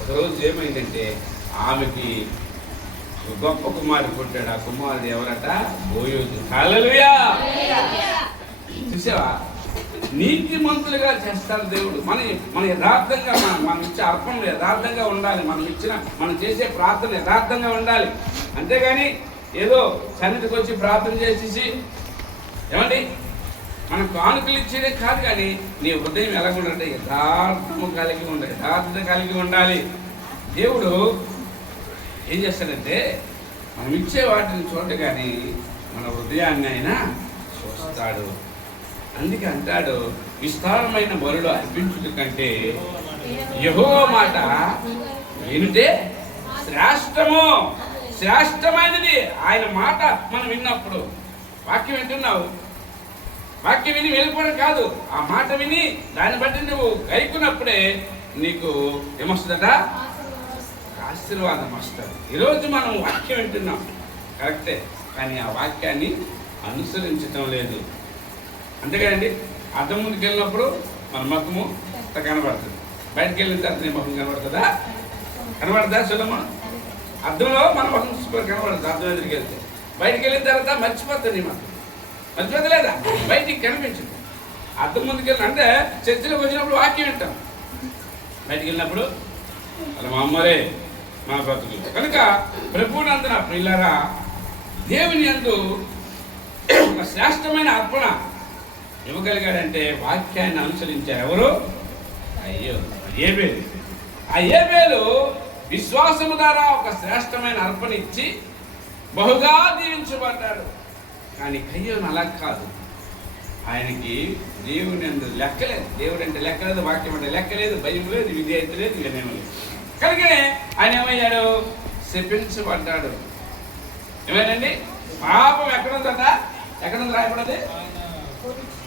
ఒకరోజు ఏమైందంటే ఆమెకి గొప్ప కుమారుడు పుట్టాడు. ఆ కుమారుడు ఎవరట? బోయోజు. హల్లెలూయా. చూసావా, నీతిమంతులుగా చేస్తారు దేవుడు. మన యథార్థంగా మనం ఇచ్చే అర్పణలు యథార్థంగా ఉండాలి. మనం చేసే ప్రార్థన యథార్థంగా ఉండాలి. అంతేగాని ఏదో సన్నిధికి వచ్చి ప్రార్థన చేసేసి ఏమండి మనం కానుకలు ఇచ్చేదే కాదు, కానీ నీ హృదయం ఎలా ఉండాలంటే యథార్థము కలిగి ఉండాలి, యథార్థత కలిగి ఉండాలి. దేవుడు ఏం చేస్తాడంటే మనం ఇచ్చే వాటిని చూడగానే మన హృదయాన్ని ఆయన చూస్తాడు. అందుకే అంటాడు, విస్తారమైన బలులు అర్పించుట కంటే యెహోవా మాట వినుటే శ్రేష్టమైనది. ఆయన మాట మనం విన్నప్పుడు, వాక్యం వింటున్నావు, వాక్యం విని వెళ్ళిపోవడం కాదు, ఆ మాట విని దాన్ని బట్టి నువ్వు గైకున్నప్పుడే నీకు ఏమొస్తుందట? ఆశీర్వాదం వస్తుంది. ఈరోజు మనం వాక్యం వింటున్నాం కరెక్టే, కానీ ఆ వాక్యాన్ని అనుసరించటం లేదు. అంతేకాదండి, అద్దం ముందుకు వెళ్ళినప్పుడు మన ముఖము కనబడుతుంది, బయటకు వెళ్ళిన తర్వాత నీ ముఖం కనబడుతుందా? కనబడదా? చూడమ్మా, అద్దంలో మన ముఖం కనబడుతుంది. అద్దం ఎదురుకి వెళ్తే బయటికి వెళ్ళిన తర్వాత మర్చిపోతుంది నీ ముఖం, మర్చిపోతలేదా? బయటికి కనిపించదు. అద్దం ముందుకు వెళ్ళిన అంటే చర్చిలోకి వచ్చినప్పుడు వాక్యం వింటాం, బయటికి వెళ్ళినప్పుడు అలా మా అమ్మరే మా బ్రతుకులు. కనుక ప్రభువునందున ప్రియులారా, దేవుని యందు ఒక శ్రేష్టమైన అర్పణ ఇవ్వగలిగాడంటే వాక్యాన్ని అనుసరించారు ఎవరు? ఏబేలు. ఆ ఏబేలు విశ్వాసము ద్వారా ఒక శ్రేష్టమైన అర్పణ ఇచ్చి బహుగా దీవించబడ్డాడు. కానీ కయ్యోను అలా కాదు, ఆయనకి దేవుని అందు లెక్కలేదు. దేవుడు అంటే లెక్కలేదు, వాక్యం అంటే లెక్కలేదు, భయం లేదు, విధేయత లేదు, వినయం లేదు. కనుకనే ఆయన ఏమయ్యాడు? శపించబడ్డాడు. ఏమైందండి? పాపం ఎక్కడుందట? ఎక్కడుంది రాయబడది?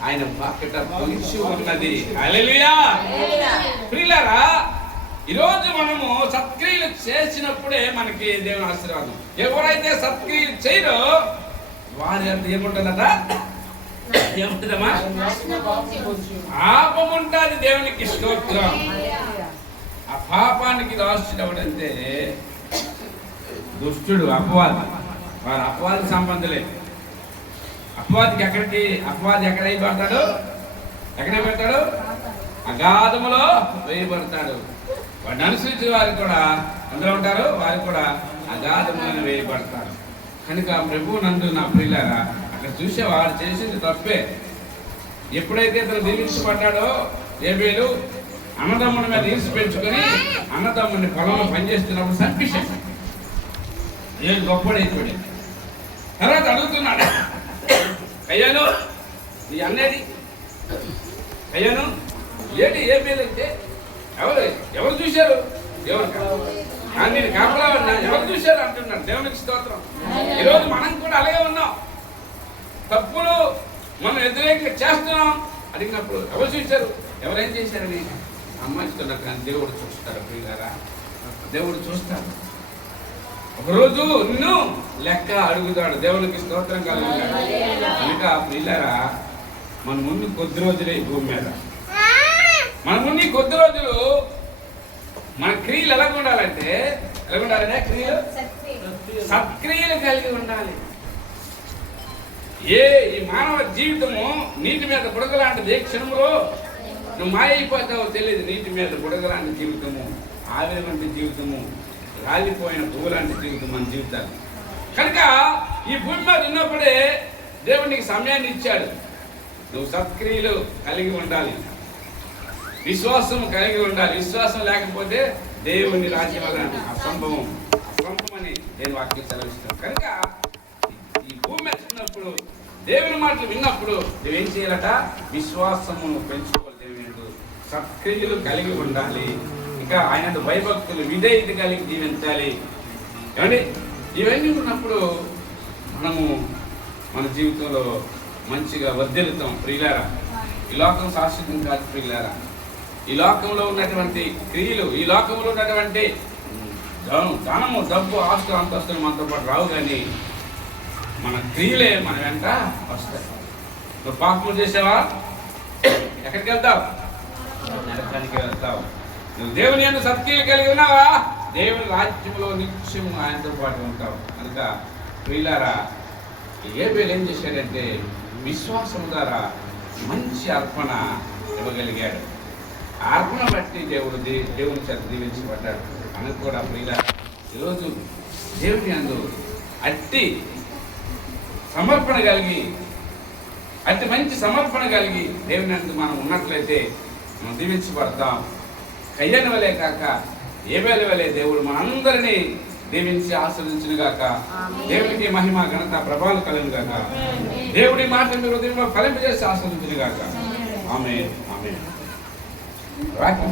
ఆయన పాకట పొలిచి ఉన్నది. హల్లెలూయా. ప్రియులారా, ఈరోజు మనము సత్క్రియలు చేసినప్పుడే మనకి దేవుని ఆశీర్వాదం. ఎవరైతే సత్క్రియలు చేయరో వారి అంత ఏముంటుందట? ఏముంటుందమ్మా? పాపం ఉంటుంది. దేవునికి స్తోత్రం. ఆ పాపానికి రాష్ట్రుడెవడంటే దుష్టుడు, అపవాది. వారు అపవాది సంబంధులే. అపవాదికి అపవాది ఎక్కడ అయిపడతాడు? ఎక్కడ పెడతాడు? అగాధములో వేయబడతాడు. వాడిని అనుసరించే వారు కూడా అందులో ఉంటారు, వారు కూడా అగాధములను వేయబడతారు. కనుక ప్రభువు నందు నా ప్రియులారా, అక్కడ చూసే వారు చేసింది తప్పే. ఎప్పుడైతే ఇతను దీవించబడ్డాడో ఏబేలు అన్నదమ్ముని మీద ఈర్ష పెంచుకొని అన్నదమ్ముని పొలంలో పనిచేస్తున్నప్పుడు చంపేశాడు. ఏడు గొప్పడైపోయాడు. తర్వాత అడుగుతున్నాడు, అయ్యాను నీ అన్నది, అయ్యాను ఏంటి ఏబేలు అంటే ఎవరు చూశారు? ఎవరు నేను కాపలా ఉన్నా, ఎవరు చూశారు అంటున్నాడు. దేవునికి స్తోత్రం. ఈరోజు మనం కూడా అలాగే ఉన్నాం. తప్పులు మనం వ్యతిరేకంగా చేస్తున్నాం. అడిగినప్పుడు ఎవరు చూశారు? ఎవరేం చేశారని అమ్మాయిస్తున్నారు. కానీ దేవుడు చూస్తాడు ప్రియులారా, దేవుడు చూస్తాడు. ఒకరోజు నిన్ను లెక్క అడుగుతాడు. దేవునికి స్తోత్రం కలుగుతాడు. కనుక ప్రియులారా, మన ముందు కొద్ది రోజులే ఈ భూమి మీద, మన ముందు కొద్ది రోజులు మన క్రియలు ఎలా ఉండాలంటే క్రియలు సత్క్రియలు కలిగి ఉండాలి. ఈ మానవ జీవితము నీటి మీద బుడగలాంటిది. ఏ క్షణంలో నువ్వు మాయైపోతావో తెలియదు. నీటి మీద బుడగలాంటి జీవితము, ఆవిరి వంటి జీవితము, రాలిపోయిన పువ్వు లాంటి జీవితం మన జీవితాలు. కనుక ఈ భూమి మీద ఉన్నప్పుడే దేవునికి సమయాన్ని ఇచ్చాడు. నువ్వు సత్క్రియలు కలిగి ఉండాలి, విశ్వాసం కలిగి ఉండాలి. విశ్వాసం లేకపోతే దేవుని రాజ్యం వల్ల అసంభవం అని నేను వాక్యం సెలవిస్తాను. కనుక ఈ భూమి మీద ఉన్నప్పుడు దేవుని మాటలు విన్నప్పుడు నువ్వేం చేయాలట? విశ్వాసమును పెంచుకోవాలి. దేవుని సత్క్రియలు కలిగి ఉండాలి. ఇంకా ఆయన భయభక్తులు, విధేయత కలిగి జీవించాలి. ఏమండి, ఇవన్నీ ఉన్నప్పుడు మనము మన జీవితంలో మంచిగా వర్ధిల్లుతాం. ప్రియులారా, ఈ లోకం శాశ్వతం కాదు ప్రియులారా. ఈ లోకంలో ఉన్నటువంటి క్రియలు, ఈ లోకంలో ఉన్నటువంటి ధనము, డబ్బు, ఆస్తులు, అంతస్తులు మనతో పాటు రావు, కానీ మన క్రియలే మన వెంట వస్తాయి. నువ్వు పాపము చేసావా? ఎక్కడికి వెళ్తావు? నరకానికి వెళ్తావు. నువ్వు దేవుని యందు సత్క్రియలు కలిగి ఉన్నావా, దేవుని రాజ్యంలో నిత్యము ఆయనతో పాటు ఉంటావు. కనుక ప్రియులారా, ఏబేలు ఏం చేశాడంటే విశ్వాసం ద్వారా మంచి అర్పణ ఇవ్వగలిగాడు. ఆ అర్పణ బట్టి దేవుని చేత దీవించబడ్డాడు. మనకు కూడా ప్రియులారా, ఈరోజు దేవుని యందు అట్టి సమర్పణ కలిగి, అట్టి మంచి సమర్పణ కలిగి దేవుని యందు మనం ఉన్నట్లయితే మనం దీవించబడతాం. కయ్యని వలే కాక ఏబేలు వలే దేవుడు మనందరినీ దీవించి ఆస్వాదించును గాక. దేవునికి మహిమ, ఘనత, ప్రభావం కలుగును గాక. దేవుడి మాట మీ హృదయంలో ఫలింపజేసి ఆస్వాదించును గాక. ఆమేన్. ఆమేన్.